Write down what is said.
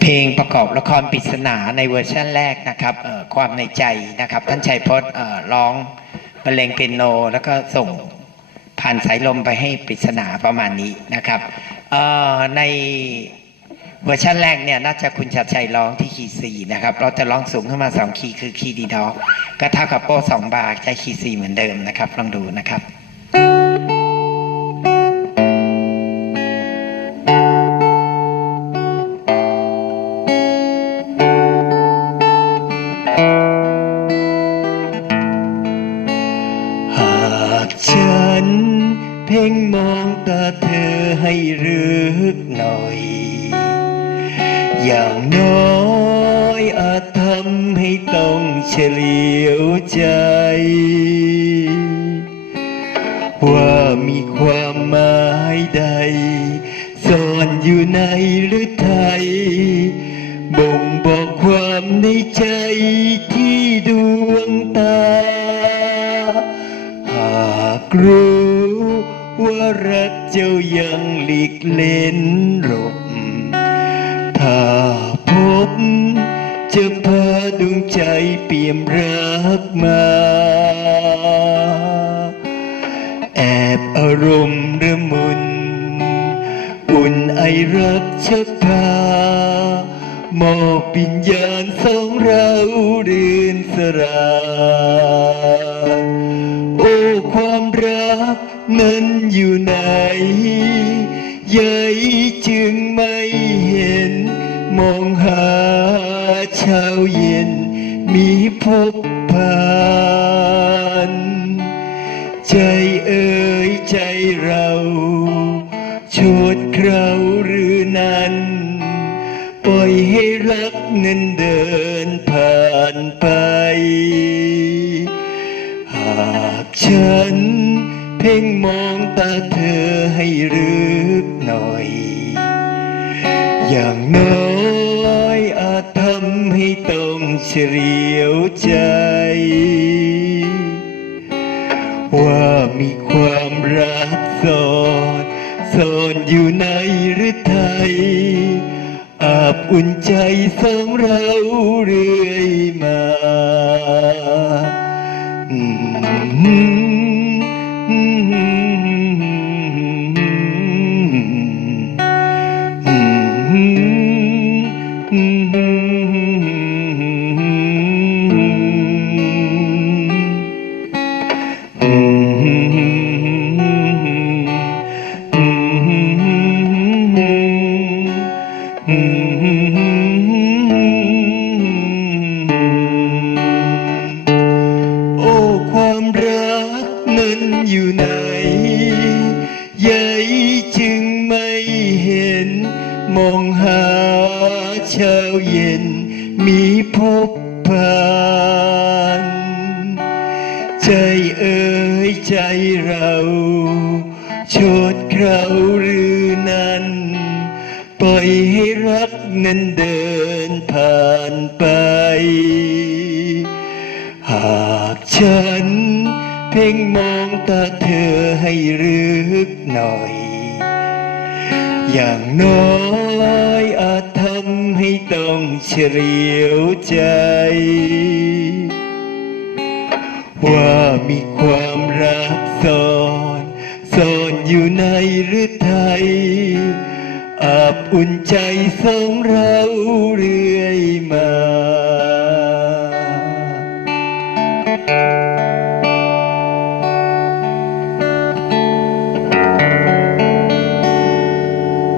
เพลงประกอบละครปริศนาในเวอร์ชันแรกนะครับความในใจนะครับ ท่านชัยพจน์ร้องบรรเลงเปียโน แล้วก็ส่งผ่านสายลมไปให้ปริศนาประมาณนี้นะครับในเวอร์ชันแรกเนี่ยน่าจะคุณชัดชัยร้องที่คีย์สี่นะครับ เราจะร้องสูงขึ้นมาสองคีย์คือคีย์ดีดอกก็เท่ากับโป้สองบาร์ใช้คีย์สี่เหมือนเดิมนะครับลองดูนะครับ เพ่งมองตาเธอให้รึกหน่อย อย่างน้อยอาจทำให้ต้องเฉลียวใจ ว่ามีความหมายใดซ่อนอยู่ในหรือไทย บ่งบอกความในใจที่ดวงตา หากรู้ ว่ารักเจ้ายังหลีกเล่นหลบถ้าพบจะพาดวงใจเปี่ยมรักมา แอบอารมณ์ระมุน อุ่นไอรักชักพามอบปิญญาณสองเราเรือนสราน อยู่ไหนใยจึงไม่เห็น มองหาเช้าเย็น มีพบผ่านใจเอ่ยใจเราชดเคราหรือนั้น ปล่อยให้รักนั้นเดินผ่านไป หากฉัน เพ่งมองตาเธอให้รึกหน่อย อย่างน้อยอาจทำให้ต้องเฉลียวใจ ว่ามีความรักซ่อนซ่อนอยู่ในหรือไทยอาบอุ่นใจสองเราเรื่อยมาอื ใยจึงไม่เห็น มองหาเช้าเย็น มีพบผ่านใจเอ่ยใจเราโชดเคราหรือนั้นปล่อยให้รักนั้นเดินผ่านไป หากฉัน เพ่งมองตาเธอให้ลึกหน่อย อย่างน้อยอาจทำให้ต้องเฉลียวใจ ว่ามีความรักซ่อนซ่อนอยู่ในหรือไทยอาบอุ่นใจสองเราเรื่อยมา